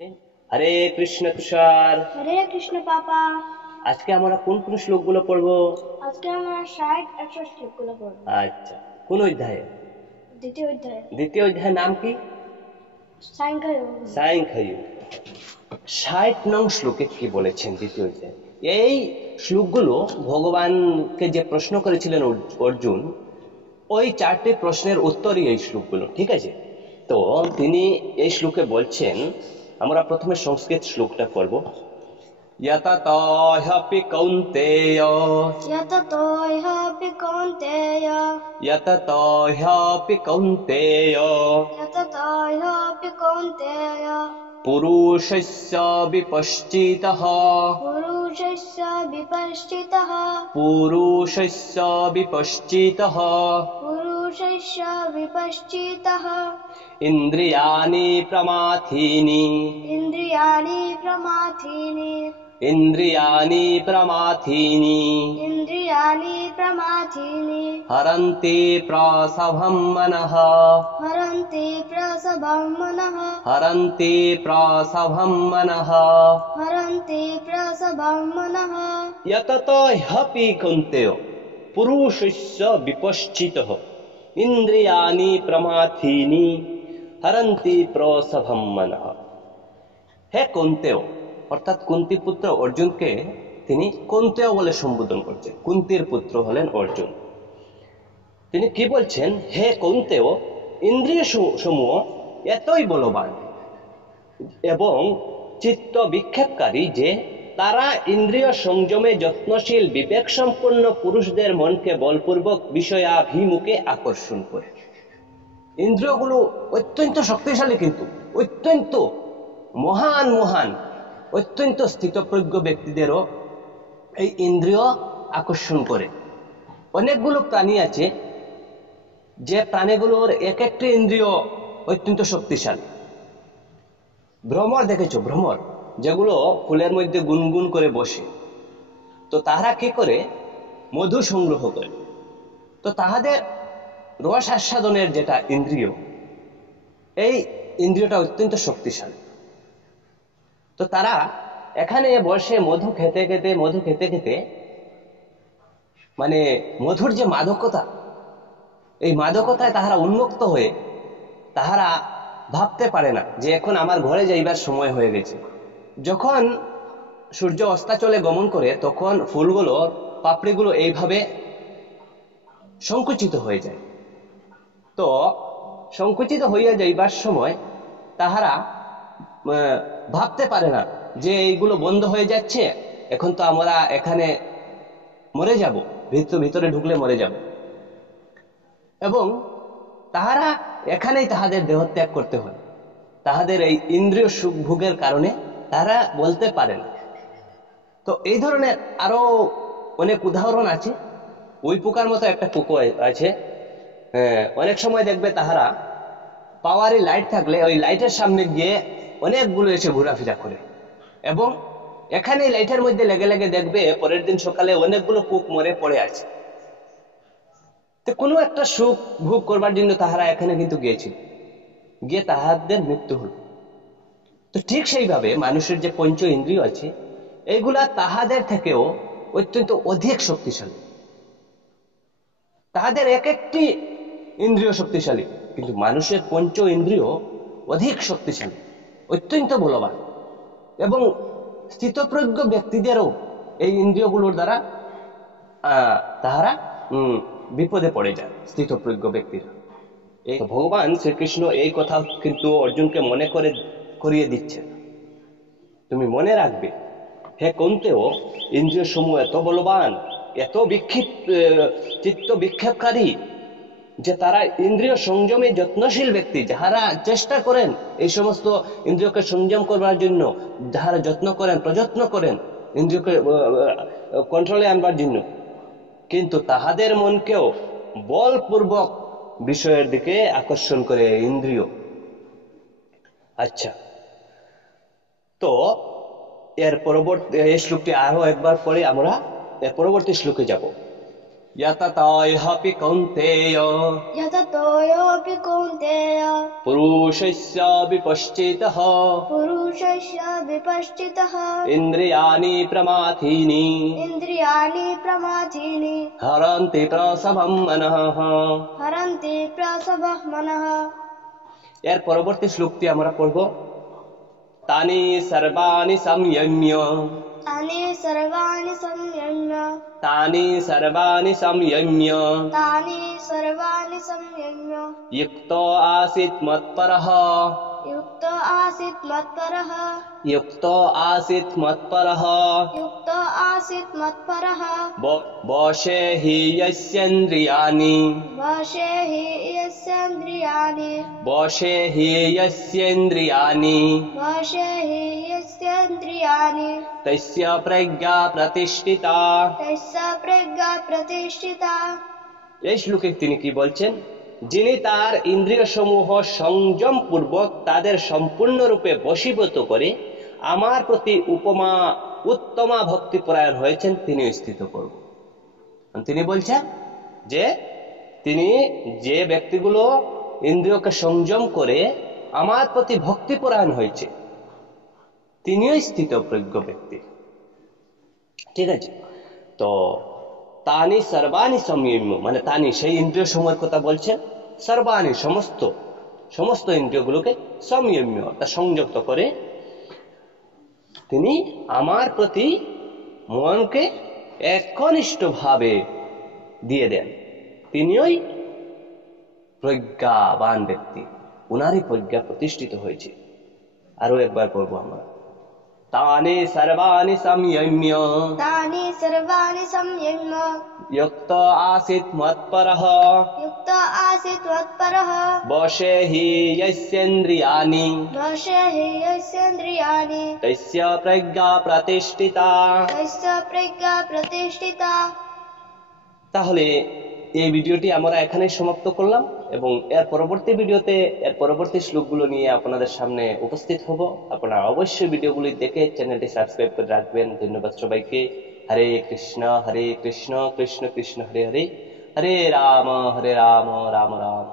হরে কৃষ্ণ তুষার। হরে কৃষ্ণ পাপা। আজকে আমরা কোন কোন শ্লোকগুলো পড়বো? আজকে আমরা 60-100 শ্লোকগুলো পড়ব। আচ্ছা, কোন অধ্যায়ে? দ্বিতীয় অধ্যায়। দ্বিতীয় অধ্যায়ের নাম কি? সাংখ্য যোগ। সাংখ্যযোগ। 60 নং শ্লোকে কি বলেছেন দ্বিতীয় অধ্যায়ে? এই শ্লোকগুলো ভগবানকে যে প্রশ্ন করেছিলেন অর্জুন, ওই 4টি প্রশ্নের উত্তরই এই শ্লোকগুলো, ঠিক আছে? তো তিনি এই শ্লোকে বলছেন, আমরা প্রথমে সংস্কৃত শ্লোকটা পড়ব। यततो ह्यपि कौन्तेय यततो ह्यपि कौन्तेय यततो ह्यपि कौन्तेय यततो ह्यपि कौन्तेय पुरुषस्य विपश्चितः पुरुषस्य विपश्चितः पुरुषस्य विपश्चितः पुरुषस्य विपश्चितः इन्द्रियाणि प्रमाथीनि इन्द्रियाणि प्रमाथीनि इन्द्रियाणि प्रमाथीनि इन्द्रियाणि प्रमाथीनि हरन्ति प्रसभं मनः हरन्ति प्रसभं मनः हरन्ति प्रसभं मनः हरन्ति प्रसभं मनः यततो ह्यपि कौन्तेय पुरुषस्य विपश्चितः इन्द्रियाणि प्रमाथीनि हरन्ति प्रसभं मनः। হে কৌন্তেয়, অর্থাৎ কুন্তি পুত্র অর্জুনকে তিনি কৌন্তেয় বলে সম্বোধন করছেন। কুন্তির পুত্র হলেন অর্জুন। তিনি কি বলছেন? হে কৌন্তেয়, ইন্দ্রিয় সমূহ এতই বলবান এবং চিত্ত বিক্ষেপকারী যে তারা ইন্দ্রিয় সংযমে যত্নশীল বিবেক সম্পন্ন পুরুষদের মনকে বলপূর্বক বিষয়াভিমুখে আকর্ষণ করে। ইন্দ্রিয়গুলো অত্যন্ত শক্তিশালী, কিন্তু অত্যন্ত মহান মহান অত্যন্ত স্থিতপ্রজ্ঞ ব্যক্তিদেরও এই ইন্দ্রিয় আকর্ষণ করে। অনেকগুলো প্রাণী আছে যে প্রাণীগুলোর এক একটি ইন্দ্রিয় অত্যন্ত শক্তিশালী। ভ্রমর দেখেছো? ভ্রমর যেগুলো ফুলের মধ্যে গুনগুন করে বসে, তো তারা কি করে? মধু সংগ্রহ করে। তো তাহাদের রস আস্বাদনের যেটা ইন্দ্রিয়, এই ইন্দ্রিয়টা অত্যন্ত শক্তিশালী। তো তারা এখানে বসে মধু খেতে খেতে মানে মধুর যে মাদকতা, এই মাদকতায় তাহারা উন্মুক্ত হয়ে তাহারা ভাবতে পারে না যে এখন আমার ঘরে যাইবার সময় হয়ে গেছে। যখন সূর্য অস্তাচলে গমন করে, তখন ফুলগুলো পাপড়িগুলো এইভাবে সংকুচিত হয়ে যায়। তো সংকুচিত হইয়া যাইবার সময় তাহারা ভাবতে পারে না যে এইগুলো বন্ধ হয়ে যাচ্ছে, এখন তো আমরা এখানে মরে যাব, ভিতরে ঢুকলে মরে যাব। এবং তাহারা এখানেই তাহাদের দেহত্যাগ করতে হয়। তাহাদের এই ইন্দ্রিয় সুখ ভোগের কারণে তারা বলতে পারে না। তো এই ধরনের আরো অনেক উদাহরণ আছে। ওই পোকার মতো একটা পোকা আছে, অনেক সময় দেখবে তাহারা পাওয়ারি লাইট থাকলে ওই লাইটের সামনে গিয়ে অনেকগুলো এসে ঘোরাফেরা করে, এবং এখানে লাইটের মধ্যে লেগে লেগে দেখবে পরের দিন সকালে অনেকগুলো পোক মরে পড়ে আছে। তো কোনো একটা সুখ ভোগ করবার জন্য তাহারা এখানে কিন্তু গিয়েছিল, গিয়ে তাহাদের মৃত্যু হল। তো ঠিক সেইভাবে মানুষের যে পঞ্চ ইন্দ্রিয় আছে, এইগুলা তাহাদের থেকেও অত্যন্ত অধিক শক্তিশালী। তাহাদের এক একটি ইন্দ্রিয় শক্তিশালী, কিন্তু মানুষের পঞ্চ ইন্দ্রিয় অধিক শক্তিশালী, অত্যন্ত বলবান। এবং স্থিতপ্রজ্ঞ ব্যক্তিদেরও এই ইন্দ্রিয়গুলোর দ্বারা তাহারা বিপদে পড়ে যায়, স্থিতপ্রজ্ঞ ব্যক্তিরা। এই ভগবান শ্রীকৃষ্ণ এই কথা কিন্তু অর্জুনকে মনে করিয়ে দিচ্ছে। তুমি মনে রাখবে, হে কৌন্তেয়, ইন্দ্রিয় সমূহ এত বলবান, এত চিত্ত বিক্ষেপকারী যে তারা ইন্দ্রিয় সংযমে যত্নশীল ব্যক্তি, যাহারা চেষ্টা করেন এই সমস্ত ইন্দ্রিয়কে সংযম করবার জন্য, যাহারা যত্ন করেন, প্রযত্ন করেন ইন্দ্রিয়কে কন্ট্রোলে আনবার জন্য, কিন্তু তাহাদের মনকেও বলপূর্বক বিষয়ের দিকে আকর্ষণ করে ইন্দ্রিয়। আচ্ছা, তো এর পরবর্তী এই শ্লোকটি আরো একবার পরে আমরা এর পরবর্তী শ্লোকে যাব। यततोऽपि कौन्तेय यततोऽपि कौन्तेय पुरुषस्य विपश्चितः पुरुषस्य विपश्चितः इन्द्रियाणि प्रमाथीनि इन्द्रियाणि प्रमाथीनि हरन्ति प्रसभं मनः। हरन्ति प्रसभः मनः। এর পরবর্তী শ্লোকটি আমরা পড়ব। তানি সর্বাণি সংযম্য तानि सर्वाणि संयम्य तानि सर्वाणि संयम्य तानि सर्वाणि संयम्य युक्तो आसीत् मत्परः युक्तो आसीत् मत्परः युक्तो आसीत् मत्परः युक्तो आसीत् मत्परः वशे हि यस्येन्द्रियाणि वशे हि यस्येन्द्रियाणि वशे हि यस्येन्द्रियाणि वशे हि यस्येन्द्रियाणि तस्य प्रज्ञा प्रतिष्ठिता। तस्य प्रज्ञा प्रतिष्ठिता। এই শ্লোকে তিনি কি বলছেন? যিনি তার ইন্দ্রিয় সমূহ সংযম পূর্বক তাদের সম্পূর্ণরূপে বশীভূত করে আমার প্রতি উত্তমা ভক্তি পরায়ণ হয়েছেন, তিনি স্থিত করব। তিনি বলছেন যে তিনি যে ব্যক্তিগুলো ইন্দ্রিয়কে সংযম করে আমার প্রতি ভক্তি পরায়ণ হয়েছে, তিনিও স্থিত প্রজ্ঞ ব্যক্তি। ঠিক আছে, তো তানি সর্বাণি সংযম্য মানে তানি সেই ইন্দ্রিয় সমূহের কথা বলছেন, সর্বাণি সমস্ত ইন্দ্রিয়গুলোকে সংযম্য অর্থাৎ সংযুক্ত করে তিনি আমার প্রতি মনকে একনিষ্ঠভাবে দিয়ে দেন, তিনিই প্রজ্ঞাবান ব্যক্তি, উনারই প্রজ্ঞা প্রতিষ্ঠিত হয়েছে। আরো একবার পড়বো আমরা। तानि सर्वाणि संयम्य तानि सर्वाणि संयम्य युक्तो आसीत् मत्परः युक्तो आसीत् मत्परः वशे हि यस्येन्द्रियाणि वशे हि यस्येन्द्रियाणि तस्य प्रज्ञा प्रतिष्ठिता। तस्य प्रज्ञा प्रतिष्ठिता। তাহলে এই ভিডিওটি আমরা এখানেই সমাপ্ত করলাম এবং এর পরবর্তী ভিডিওতে এর পরবর্তী শ্লোকগুলো নিয়ে আপনাদের সামনে উপস্থিত হব। আপনারা অবশ্যই ভিডিওগুলি দেখে চ্যানেলটি সাবস্ক্রাইব করে রাখবেন। ধন্যবাদ সবাইকে। হরে কৃষ্ণ কৃষ্ণ কৃষ্ণ হরে হরে, হরে রাম রাম রাম